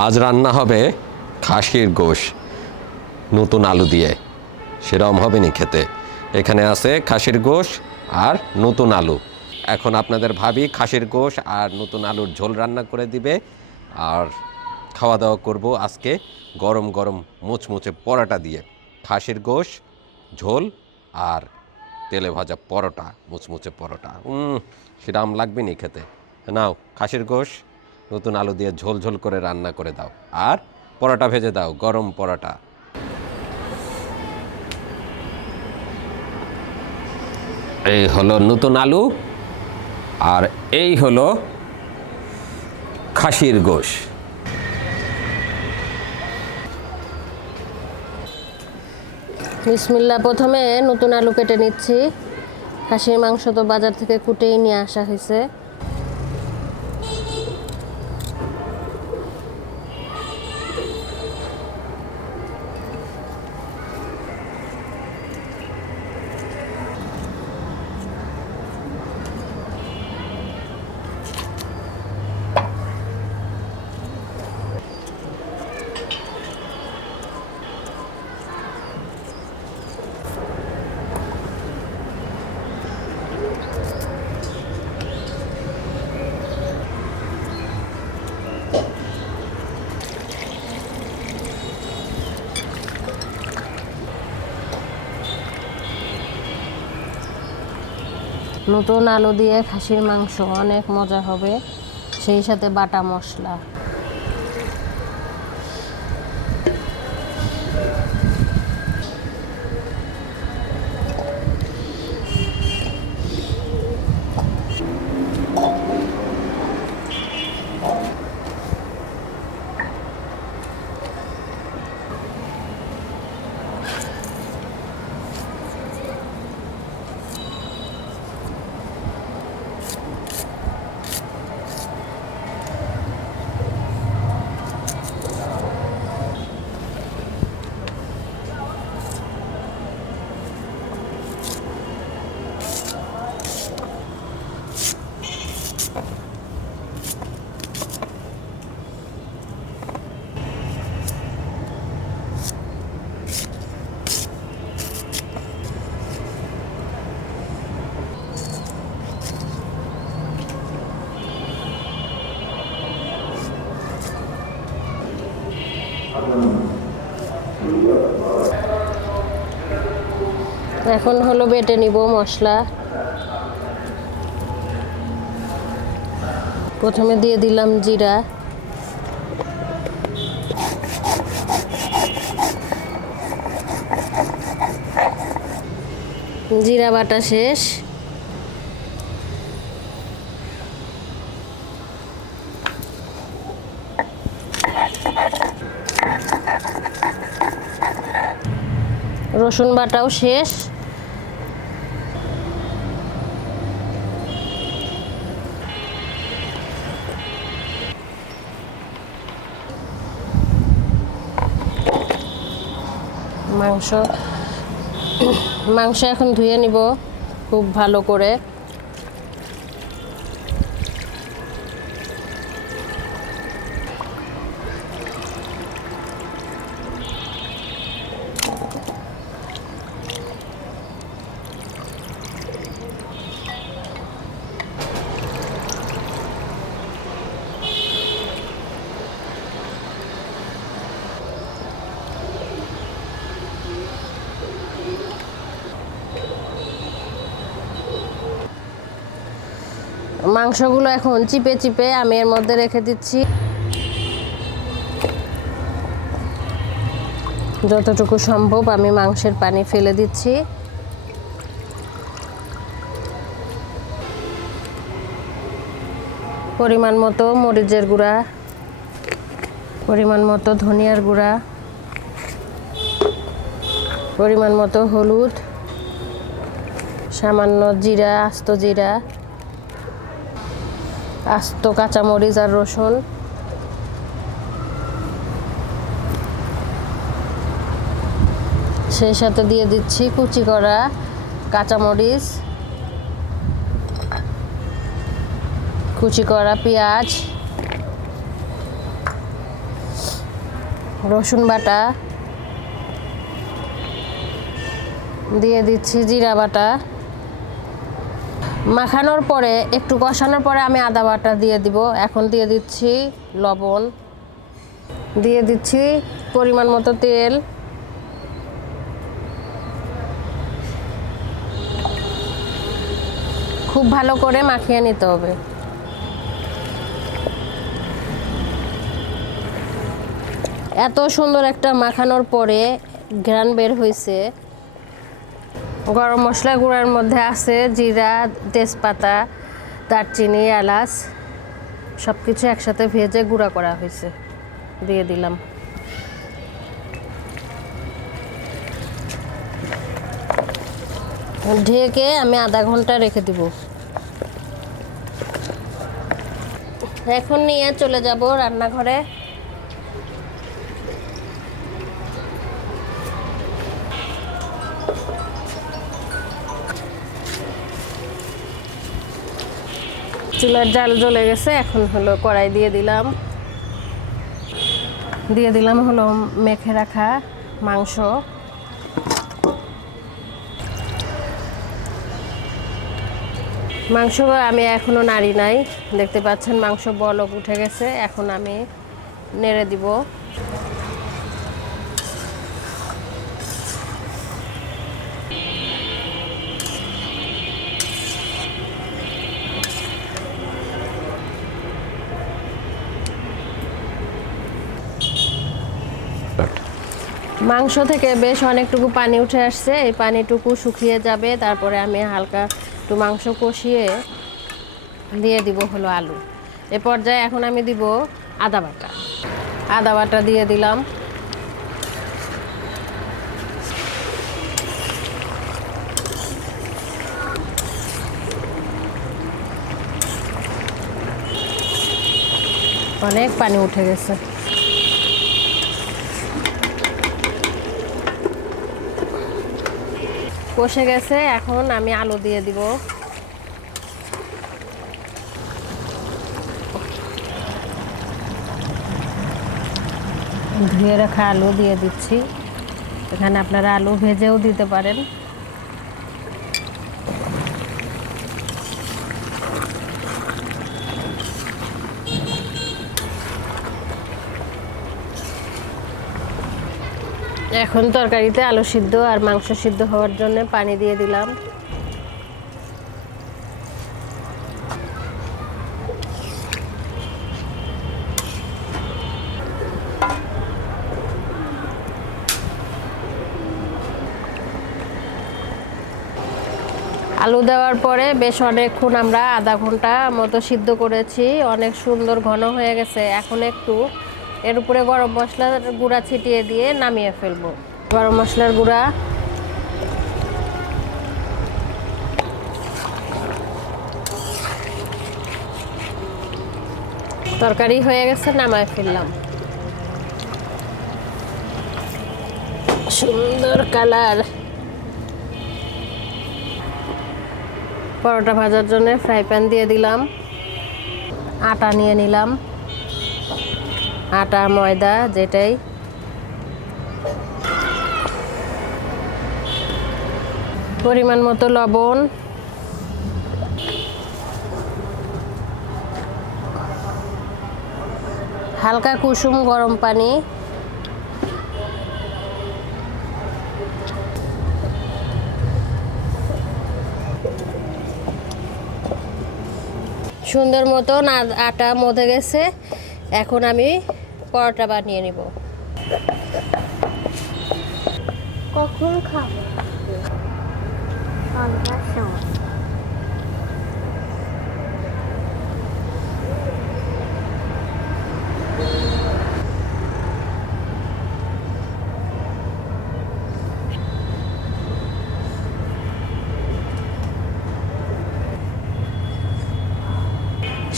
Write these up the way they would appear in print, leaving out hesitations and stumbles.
আজ রান্না হবে খাসির গোশ নতুন আলু দিয়ে। সেরকম হবে নি খেতে। এখানে আছে খাসির গোশ আর নতুন আলু। এখন আপনাদের ভাবি খাসির গোশ আর নতুন আলুর ঝোল রান্না করে দিবে। আর খাওয়া দাওয়া করব আজকে গরম গরম মুচমুচে পরোটা দিয়ে। খাসির গোশ, ঝোল আর তেলে ভাজা পরোটা, মুচমুচে পরোটা। সেরকম লাগবে নি খেতে। নাও খাসির গোশ নতুন আলু দিয়ে ঝোল ঝোল করে রান্না করে দাও, আর পরোটা ভেজে দাও, গরম পরোটা। এই হলো নতুন আলু, আর এই হলো খাসির গোশ। বিসমিল্লাহ। প্রথমে নতুন আলু কেটে নিচ্ছি। খাসির মাংস তো বাজার থেকে কুটেই নিয়ে আসা হয়েছে। নতুন আলু দিয়ে খাসির মাংস অনেক মজা হবে, সেই সাথে বাটা মশলা। এখন হলো বেটে নিব মশলা। প্রথমে দিয়ে দিলাম জিরা, জিরা বাটা শেষ। রসুন বাটাও শেষ। মাংস এখন ধুয়ে নিব খুব ভালো করে। মাংসগুলো এখন চিপে চিপে আমি এর মধ্যে রেখে দিচ্ছি। যতটুকু সম্ভব আমি মাংসের পানি ফেলে দিচ্ছি। পরিমাণ মতো মরিচের গুঁড়া, পরিমাণ মতো ধনিয়ার গুঁড়া, পরিমাণ মতো হলুদ, সামান্য জিরা, আস্ত জিরা, আস্ত কাঁচামরিচ আর রসুন, সেই সাথে দিয়ে দিচ্ছি কুচি করা কাঁচামরিচ, কুচি করা পেঁয়াজ, রসুন বাটা দিয়ে দিচ্ছি, জিরা বাটা। মাখানোর পরে একটু কষানোর পরে আমি আদা বাটা দিয়ে দিব। এখন দিয়ে দিচ্ছি লবণ, দিয়ে দিচ্ছি পরিমাণ মতো তেল। খুব ভালো করে মাখিয়ে নিতে হবে। এত সুন্দর একটা মাখানোর পরে ঘ্রাণ বের হয়েছে। গরম মশলা গুঁড়ার মধ্যে আছে জিরা, তেজপাতা, দারচিনি, এলাচ, সব কিছু একসাথে ভেজে গুঁড়া করা হয়েছে, দিয়ে দিলাম। ঢেকে আমি আধা ঘন্টা রেখে দিব। এখন নিয়ে চলে যাব রান্নাঘরে। চুলার জাল জ্বলে গেছে। এখন হলো কড়াই দিয়ে দিলাম হলো মেখে রাখা মাংস। মাংস আমি এখনো নাড়ি নাই, দেখতে পাচ্ছেন মাংস বলক উঠে গেছে। এখন আমি নেড়ে দিব। মাংস থেকে বেশ অনেকটুকু পানি উঠে আসছে। এই পানিটুকু শুকিয়ে যাবে, তারপরে আমি হালকা একটু মাংস কষিয়ে দিয়ে দিব হলো আলু। এ পর্যায়ে এখন আমি দিব আদা বাটা দিয়ে দিলাম। অনেক পানি উঠে গেছে। কষে গেছে, এখন আমি আলু দিয়ে দিব। ধুয়ে রাখা আলু দিয়ে দিচ্ছি। এখানে আপনারা আলু ভেজেও দিতে পারেন। এখন তরকারিতে আলু সিদ্ধ আর মাংস সিদ্ধ হওয়ার জন্য পানি দিয়ে দিলাম। আলু দেওয়ার পরে বেশ অনেকক্ষণ আমরা আধা ঘন্টা মতো সিদ্ধ করেছি। অনেক সুন্দর ঘন হয়ে গেছে। এখন একটু এর উপরে গরম মশলার গুঁড়া ছিটিয়ে দিয়ে নামিয়ে ফেলবো। গরম মশলার গুঁড়া, তরকারি হয়ে গেছে, নামায় ফেললাম। সুন্দর কালার। পরোটা ভাজার জন্য ফ্রাই প্যান দিয়ে দিলাম। আটা নিয়ে নিলাম, আটা ময়দা যেটাই। পরিমাণ মতো লবণ, হালকা কুসুম গরম পানি, সুন্দর মতন আটা মধে গেছে। এখন আমি পরোটা বানিয়ে নিব। কখন খাবো? সন্ধ্যার সময়।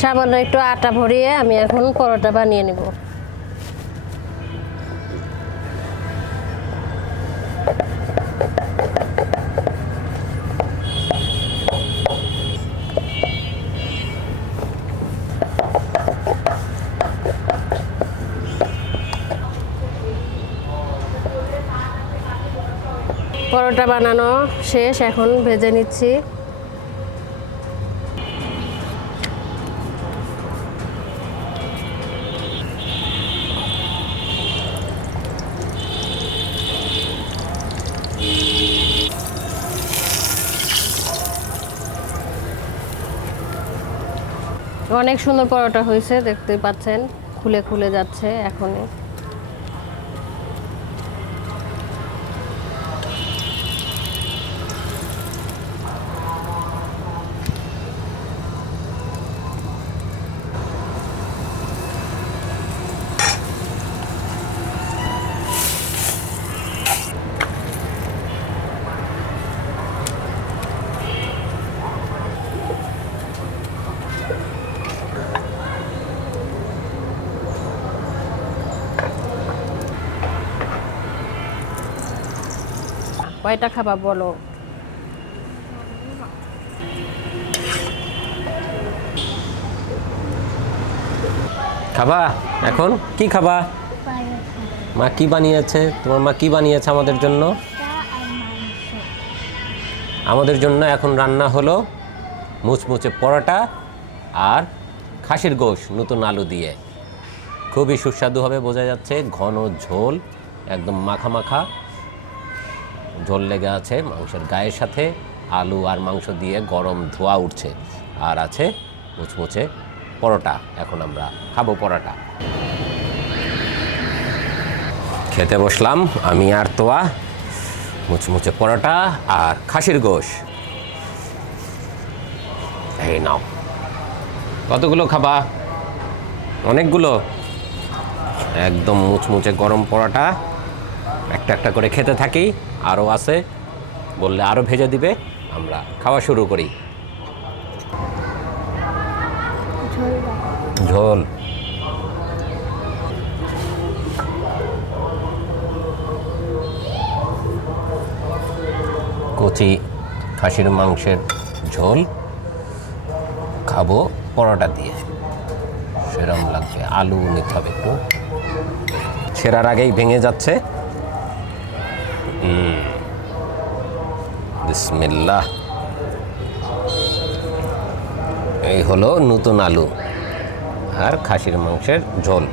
সামান্য একটু আটা ভরিয়ে আমি এখন পরোটা বানিয়ে নেব। পরোটা বানানো শেষ, এখন ভেজে নিচ্ছি। অনেক সুন্দর পরোটা হয়েছে, দেখতে পাচ্ছেন খুলে খুলে যাচ্ছে এখনই। কয়টা খাবা বলো? খাবা এখন? কি খাবা? পরোটা মা কি বানিয়েছে? তোমার মা কি বানিয়েছে আমাদের জন্য? আর মাংস। আমাদের জন্য এখন রান্না হলো মুচমুচে পরোটা আর খাসির গোশ নতুন আলু দিয়ে। খুবই সুস্বাদু হবে বোঝা যাচ্ছে, ঘন ঝোল, একদম মাখা মাখা ঝোল লেগে আছে মাংসের গায়ের সাথে, আলু আর মাংস দিয়ে গরম ধোয়া উঠছে, আর আছে মুচমুচে পরোটা। এখন আমরা খাবো পরোটা। খেতে বসলাম আমি আর তোয়া, মুচমুচে পরোটা আর খাসির গোশ। এই নাও। কতগুলো খাবা? অনেকগুলো। একদম মুচমুচে গরম পরোটা, একটা একটা করে খেতে থাকি। আরও আছে, বললে আরও ভেজে দিবে। আমরা খাওয়া শুরু করি। ঝোল দাও। ঝোল কচি খাসির মাংসের ঝোল খাবো পরোটা দিয়ে, সেরম লাগবে। আলু নিতে হবে একটু, ছেঁড়ার আগেই ভেঙে যাচ্ছে। বিসমিল্লাহ। এই হলো নতুন আলু আর খাসির মাংসের ঝোল।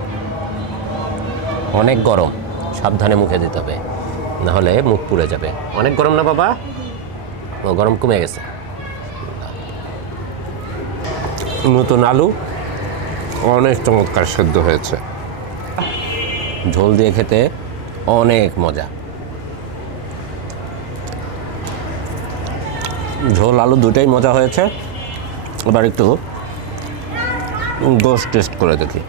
অনেক গরম, সাবধানে মুখে দিতে হবে, নাহলে মুখ পুড়ে যাবে। অনেক গরম না বাবা? ও গরম কমে গেছে। নতুন আলু অনেক চমৎকার সেদ্ধ হয়েছে, ঝোল দিয়ে খেতে অনেক মজা। ঝোল আলু দুটাই মজা হয়েছে। এবার একটু গোশ টেস্ট করে দেখি।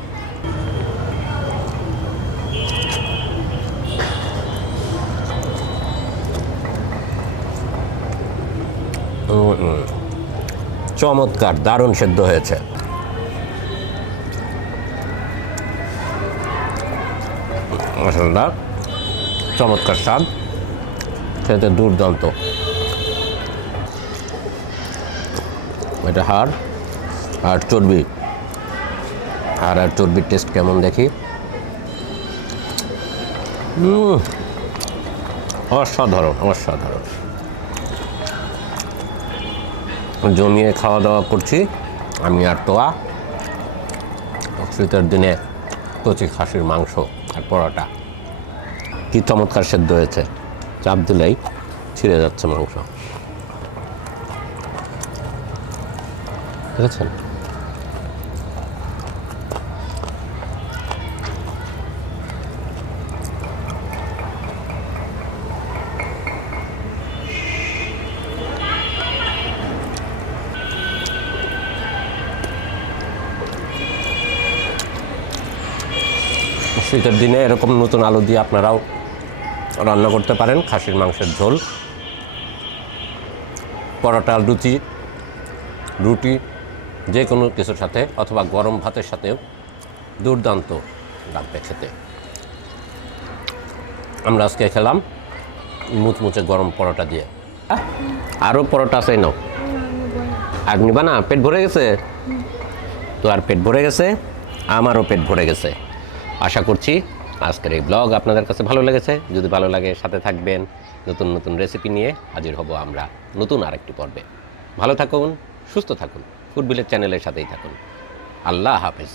চমৎকার, দারুণ সেদ্ধ হয়েছে। মশলা চমৎকার, স্বাদ, খেতে দুর্দান্ত। এটা হাড় আর চর্বি, আর চর্বির টেস্ট কেমন দেখি। অসাধারণ, অসাধারণ। জমিয়ে খাওয়া দাওয়া করছি আমি আর তোয়া। শীতের দিনে কচি খাসির মাংস আর পরোটা, কি চমৎকার সেদ্ধ হয়েছে। চাপ দিলেই ছিঁড়ে যাচ্ছে মাংস, দেখেছেন? শীতের দিনে এরকম নতুন আলু দিয়ে আপনারাও রান্না করতে পারেন খাসির মাংসের ঝোল। পরোটা, রুটি যে কোনো কিছুর সাথে অথবা গরম ভাতের সাথেও দুর্দান্ত লাগবে খেতে। আমরা আজকে খেলাম মুচমুচে গরম পরোটা দিয়ে। আরও পরোটা আছে, নাও। আর নিবা না? পেট ভরে গেছে তো? আর পেট ভরে গেছে, আমারও পেট ভরে গেছে। আশা করছি আজকের এই ব্লগ আপনাদের কাছে ভালো লেগেছে। যদি ভালো লাগে সাথে থাকবেন, নতুন নতুন রেসিপি নিয়ে হাজির হব আমরা নতুন আরেকটি পর্বে। ভালো থাকুন, সুস্থ থাকুন, ফুড ভিলেজ চ্যানেলের সাথেই থাকুন। আল্লাহ হাফেজ।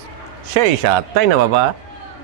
সেই স্বাদ, তাই না বাবা?